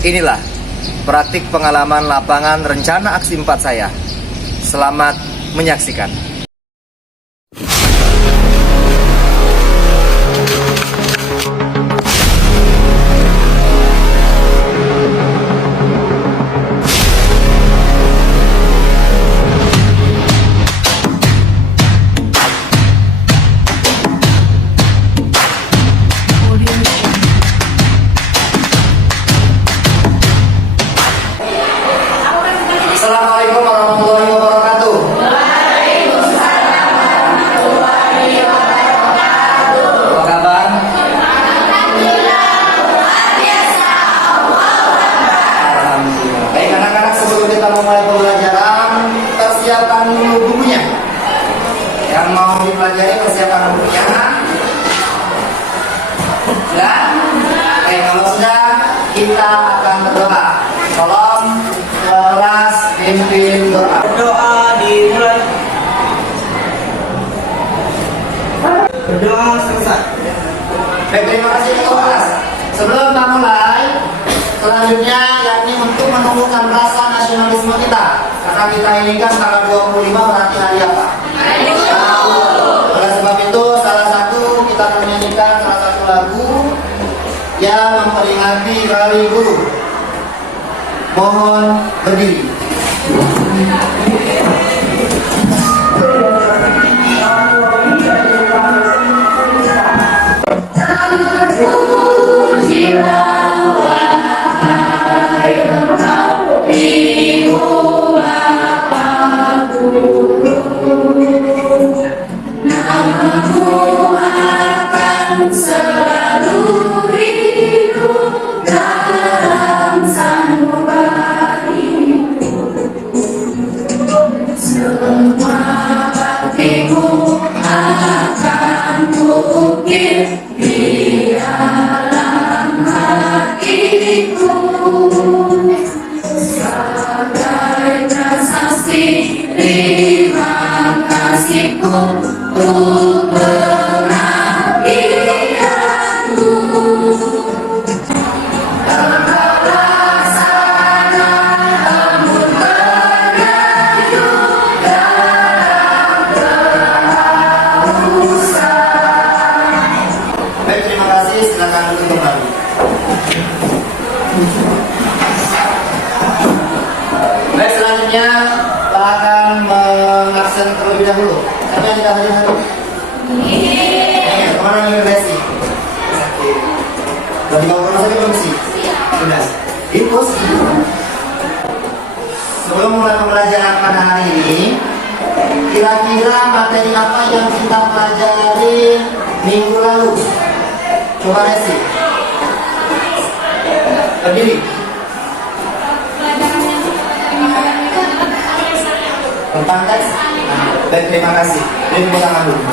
Inilah praktik pengalaman lapangan rencana aksi 4 saya. Selamat menyaksikan. Assalamualaikum warahmatullahi wabarakatuh. Waalaikumsalam warahmatullahi wabarakatuh. Apa kabar? Alhamdulillah, luar biasa. Alhamdulillah. Baik anak-anak, sebelum kita memulai pembelajaran, persiapkan dulu bukunya. Yang mau dipelajari persiapkan bukunya. Sudah? Oke, kalau sudah, kita akan berdoa. Tolong kelas pimpin doa. Berdoa dimulai. Berdoa selesai. Baik, terima kasih ketua kelas. Sebelum kita mulai, selanjutnya yakni untuk menumbuhkan rasa nasionalisme kita. Karena kita ini kan tanggal 25 berarti hari apa? Oleh sebab itu, salah satu kita akan menyanyikan salah satu lagu yang memperingati Hari Guru. Mohon berdiri. Baik, terima kasih. Silakan duduk kembali. Baik, selanjutnya kita akan mengabsen terlebih dahulu. Siapa yang tidak hadir hari ini? Kemana ingin resi? Lagi mau ke rumah sakit belum sih? Sudah. Infus. Sebelum mulai pembelajaran pada hari ini, kira-kira materi apa yang kita pelajari minggu lalu? Coba resi. Berdiri. Tentang teks. Baik, terima kasih. Ini tepuk tangan dulu.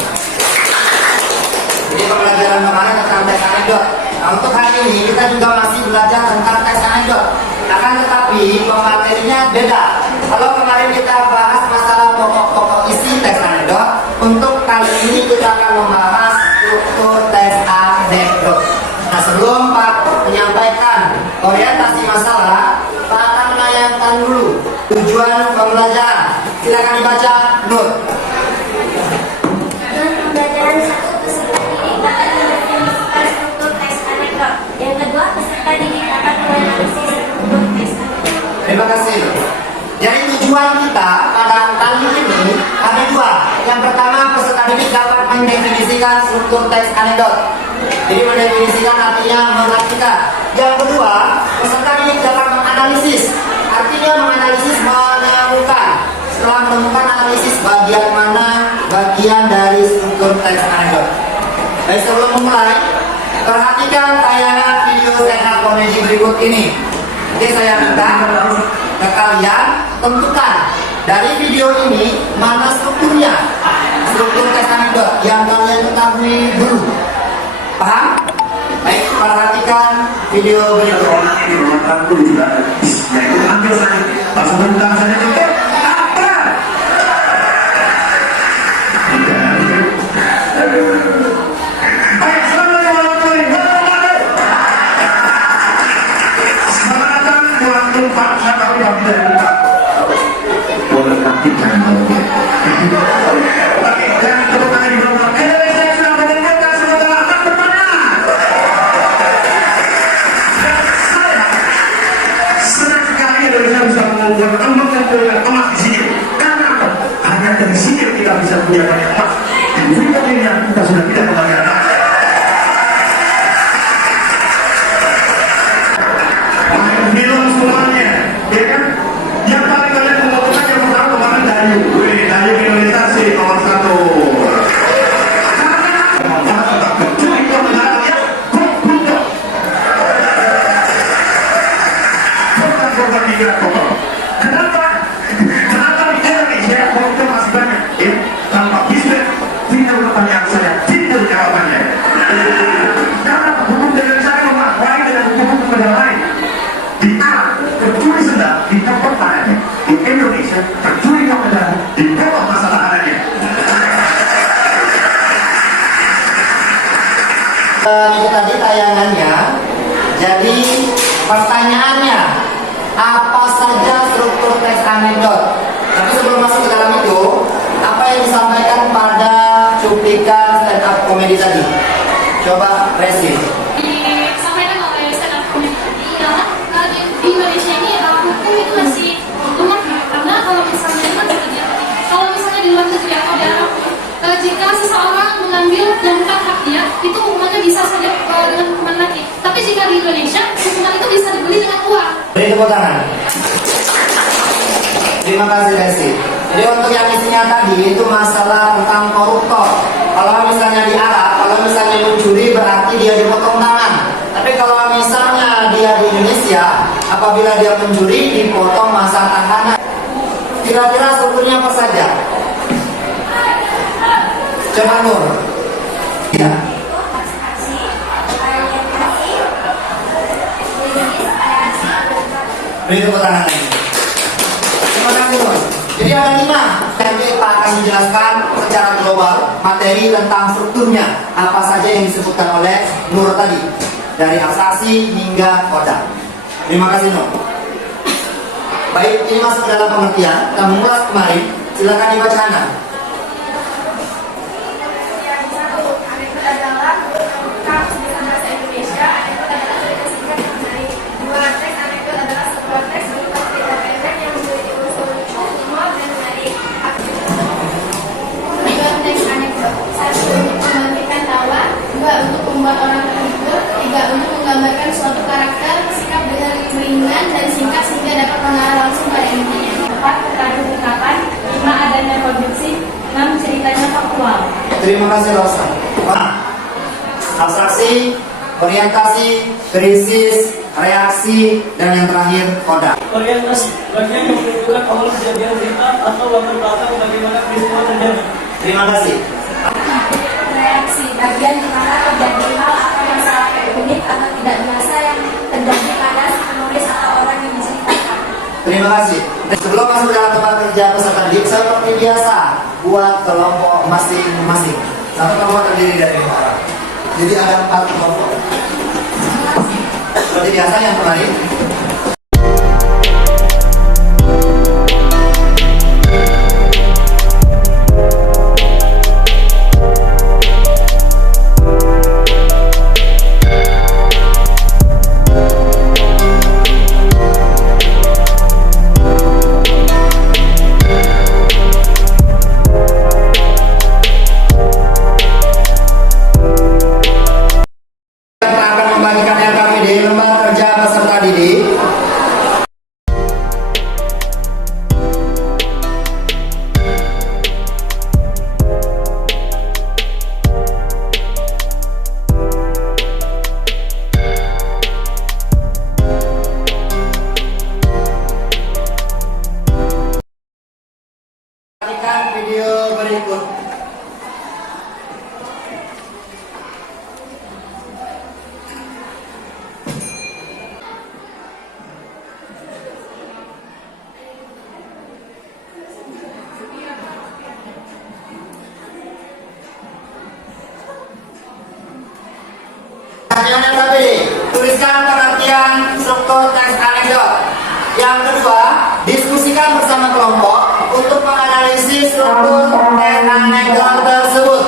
Jadi pembelajaran kemarin tentang teks anekdot. Nah, untuk hari ini kita juga masih belajar tentang teks anekdot. Akan tetapi pematerinya beda. Kalau kemarin kita bahas masalah pokok-pokok isi teks anekdot, untuk kali ini kita akan membahas struktur teks anekdot. Nah, sebelum Pak menyampaikan orientasi masalah, Pak akan menayangkan dulu tujuan pembelajaran. Silakan dibaca, Nur. Pembelajaran 1, peserta didik akan mendefinisikan struktur teks anekdot. Yang kedua, peserta didik akan menganalisis struktur teks anekdot. Terima kasih. Jadi tujuan kita pada kali ini ada dua. Yang pertama, peserta didik dapat mendefinisikan struktur teks anekdot. Jadi mendefinisikan artinya mengartikan. Yang kedua, peserta didik dapat menganalisis. Artinya menganalisis menemukan. Setelah menemukan analisis bagian mana bagian dari struktur teks anekdot. Baik, sebelum memulai, perhatikan tayangan video Sehat Komedi berikut ini. Jadi saya minta ke kalian tentukan dari video ini mana strukturnya, struktur teks anekdot yang kalian ketahui dulu. Paham? Baik, perhatikan video berikut. Ambil saja, langsung tentang saja juga. Apa? Baik, semangat. pas. Videonya kita sudah tidak kebagian. Main film semuanya, ya kan? Yang paling kalian membutuhkan yang pertama kemarin Dayu. Wih, Dayu finalisasi nomor 1. Kenapa? Kenapa di Indonesia korupsi masih banyak? Ya, tanpa bisnis, tidak pertanyaan saya, tidak jawabannya. Karena hukum dengan saya memakai dengan hukum negara lain. Di Arab, pencuri sedang di tempat tangannya. Di Indonesia, pencuri uang negara di bawah masa tahanannya. Itu tadi tayangannya. Jadi pertanyaannya, apa saja struktur teks anekdot? Tapi sebelum masuk ke dalam itu, apa yang disampaikan pada cuplikan stand up komedi tadi? Coba Resi. Disampaikan oleh stand up comedy tadi ya, di Indonesia ini hukum itu masih lemah karena kalau misalnya di luar negeri atau di Arab, jika seseorang mengambil yang bukan hak dia, itu hukumannya bisa saja dengan hukuman mati. Tapi jika di Indonesia, hukuman itu bisa dibeli dengan uang. Beri tepuk tangan. Terima kasih Resi. Jadi untuk yang isinya tadi itu masalah tentang koruptor. Kalau misalnya di Arab, kalau misalnya mencuri berarti dia dipotong tangan. Tapi kalau misalnya dia di Indonesia, apabila dia mencuri dipotong masa tahanan. Kira-kira strukturnya apa saja? Coba Nur. Ya. Beri tepuk tangan lagi. Terima kasih Nur. Jadi ada 5. Nanti Pak akan menjelaskan secara global materi tentang strukturnya apa saja yang disebutkan oleh Nur tadi dari abstraksi hingga koda. Terima kasih Nur. Baik, ini masuk ke dalam pengertian. Kita mengulas kemarin. Silakan dibaca Hana. Untuk membuat orang terhibur, 3 untuk menggambarkan suatu karakter, sikap dengan ringan dan singkat sehingga dapat mengarah langsung pada intinya. 4. Terkadang ungkapan, 5. Adanya konduksi, 6. Ceritanya faktual. Terima kasih Rosa. Abstraksi, orientasi, krisis, reaksi, dan yang terakhir koda. Orientasi, bagian yang menunjukkan awal kejadian berita atau latar belakang bagaimana peristiwa terjadi. Terima kasih. Reaksi, bagian di mana terjadi hal atau masalah unik atau tidak biasa yang terjadi pada si penulis atau orang yang menceritakan. Terima kasih. Dan sebelum masuk dalam tempat kerja peserta didik, seperti biasa buat kelompok masing-masing. Satu kelompok terdiri dari 5 orang. Jadi ada 4 kelompok. Seperti biasa yang kemarin. Video berikut. Pertanyaannya tadi, tuliskan pengertian struktur teks anekdot. Yang kedua, diskusikan bersama kelompok untuk menganalisis struktur teks anekdot tersebut.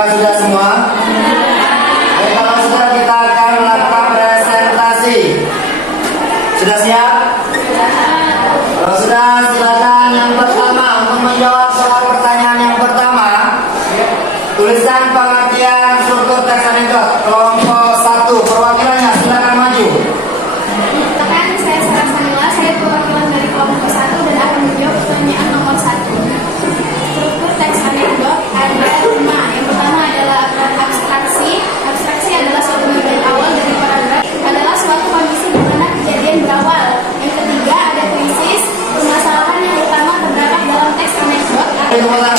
Apakah sudah semua? Baik, kalau sudah kita akan melakukan presentasi. Sudah siap? Kalau sudah, silakan yang pertama untuk menjawab soal pertanyaan yang pertama. Tuliskan pengertian struktur teks anekdot. Kelompok 1, perwakilannya silakan maju. Perkenalkan, saya Sarah Sanila, saya perwakilan dari kelompok 1 dan akan menjawab pertanyaan nomor 1. Struktur teks anekdot ada 5. Yang pertama adalah abstraksi. Abstraksi adalah suatu bagian awal dari paragraf, adalah suatu kondisi di mana kejadian berawal. Yang ketiga ada krisis, permasalahan yang utama terdapat dalam teks anekdot. Tepuk tangan.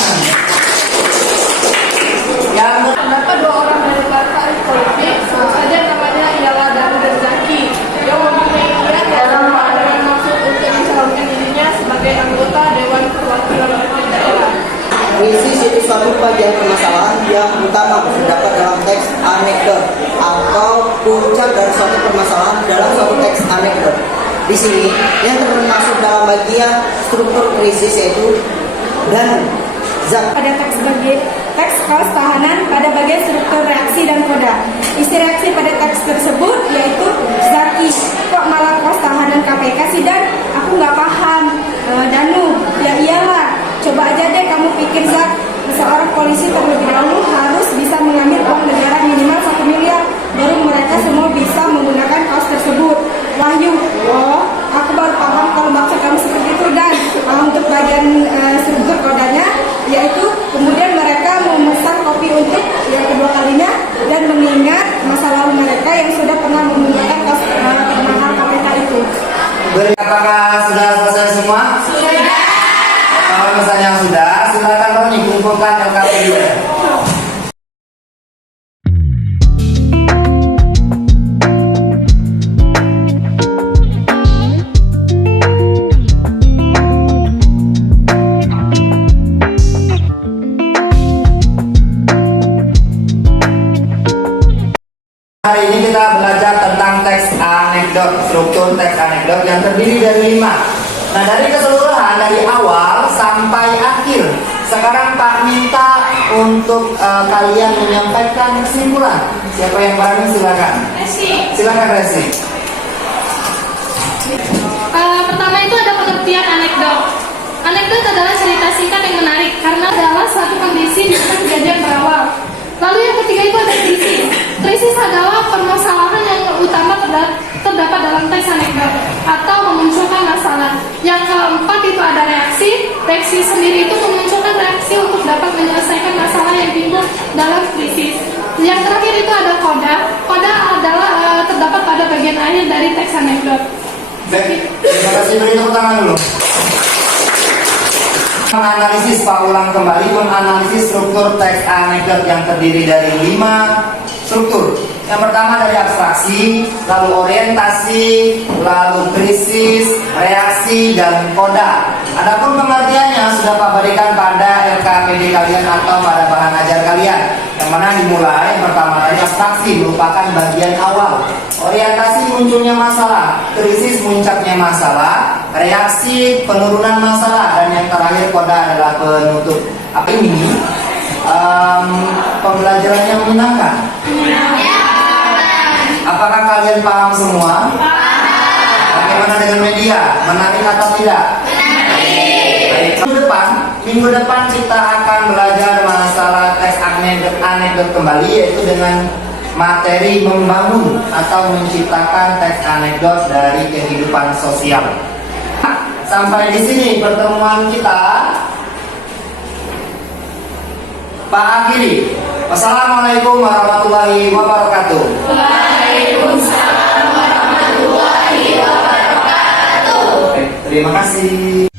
Yang Terdapat 2 orang dari partai politik, sebut saja namanya ialah Danu dan Zaki, yang mempunyai niat yang sama dengan maksud untuk mencalonkan dirinya sebagai anggota Dewan Perwakilan Rakyat Daerah. Krisis itu suatu bagian permasalahan yang utama terdapat dalam teks anekdot atau puncak dari suatu permasalahan dalam suatu teks anekdot. Di sini yang termasuk dalam bagian struktur krisis yaitu dan Pada teks kaos tahanan pada bagian struktur reaksi dan koda. Isi reaksi pada teks tersebut yaitu Zaki, kok malah kaos tahanan KPK sih Dan? Aku nggak paham. Danu, ya iyalah. Coba aja deh kamu pikir Zak, seorang polisi terlebih dahulu harus bisa mengambil uang negara minimal 1 miliar, baru mereka semua bisa menggunakan kaos tersebut. Wahyu, oh, aku baru paham kalau maksud kamu seperti itu Dan. Untuk bagian struktur kodanya, yaitu kemudian mereka memesan kopi untuk yang kedua kalinya dan mengingat masa lalu mereka yang sudah pernah menggunakan kaos mahal KPK itu. apakah sudah selesai semua? Sudah. Kalau misalnya sudah, silakan Roni kumpulkan LKP. Hari ini kita belajar tentang teks anekdot, struktur teks anekdot yang terdiri dari 5. Nah, dari keseluruhan dari awal sampai akhir. Sekarang Pak minta untuk kalian menyampaikan kesimpulan. Siapa yang berani silakan. Silakan Resi. Pertama itu ada pengertian anekdot. Anekdot adalah cerita singkat yang menarik karena adalah suatu kondisi di mana kejadian berawal. Lalu yang ketiga itu ada krisis. Krisis adalah permasalahan yang utama terdapat dalam teks anekdot atau memunculkan masalah. Yang keempat itu ada reaksi. Reaksi sendiri itu memunculkan reaksi untuk dapat menyelesaikan masalah yang timbul dalam krisis. Yang terakhir itu ada koda. Koda adalah terdapat pada bagian akhir dari teks anekdot. Baik, terima kasih. Beri tepuk tangan dulu. Menganalisis, Pak ulang kembali, menganalisis struktur teks anekdot yang terdiri dari 5 struktur. Yang pertama dari abstraksi, lalu orientasi, lalu krisis, reaksi, dan koda. Adapun pengertiannya sudah Pak berikan pada LKPD kalian atau pada bahan ajar kalian. Yang mana dimulai pertama dari abstraksi merupakan bagian awal. Orientasi munculnya masalah, krisis muncaknya masalah, reaksi penurunan masalah, dan yang terakhir koda adalah penutup. Apa ini? Pembelajarannya menyenangkan? Apakah kalian paham semua? Bagaimana dengan media? Menarik atau tidak? Minggu depan kita akan belajar masalah teks anekdot kembali, yaitu dengan materi membangun atau menciptakan teks anekdot dari kehidupan sosial. Sampai di sini pertemuan kita. Pak akhiri. Wassalamualaikum warahmatullahi wabarakatuh. Waalaikumsalam warahmatullahi wabarakatuh. Terima kasih.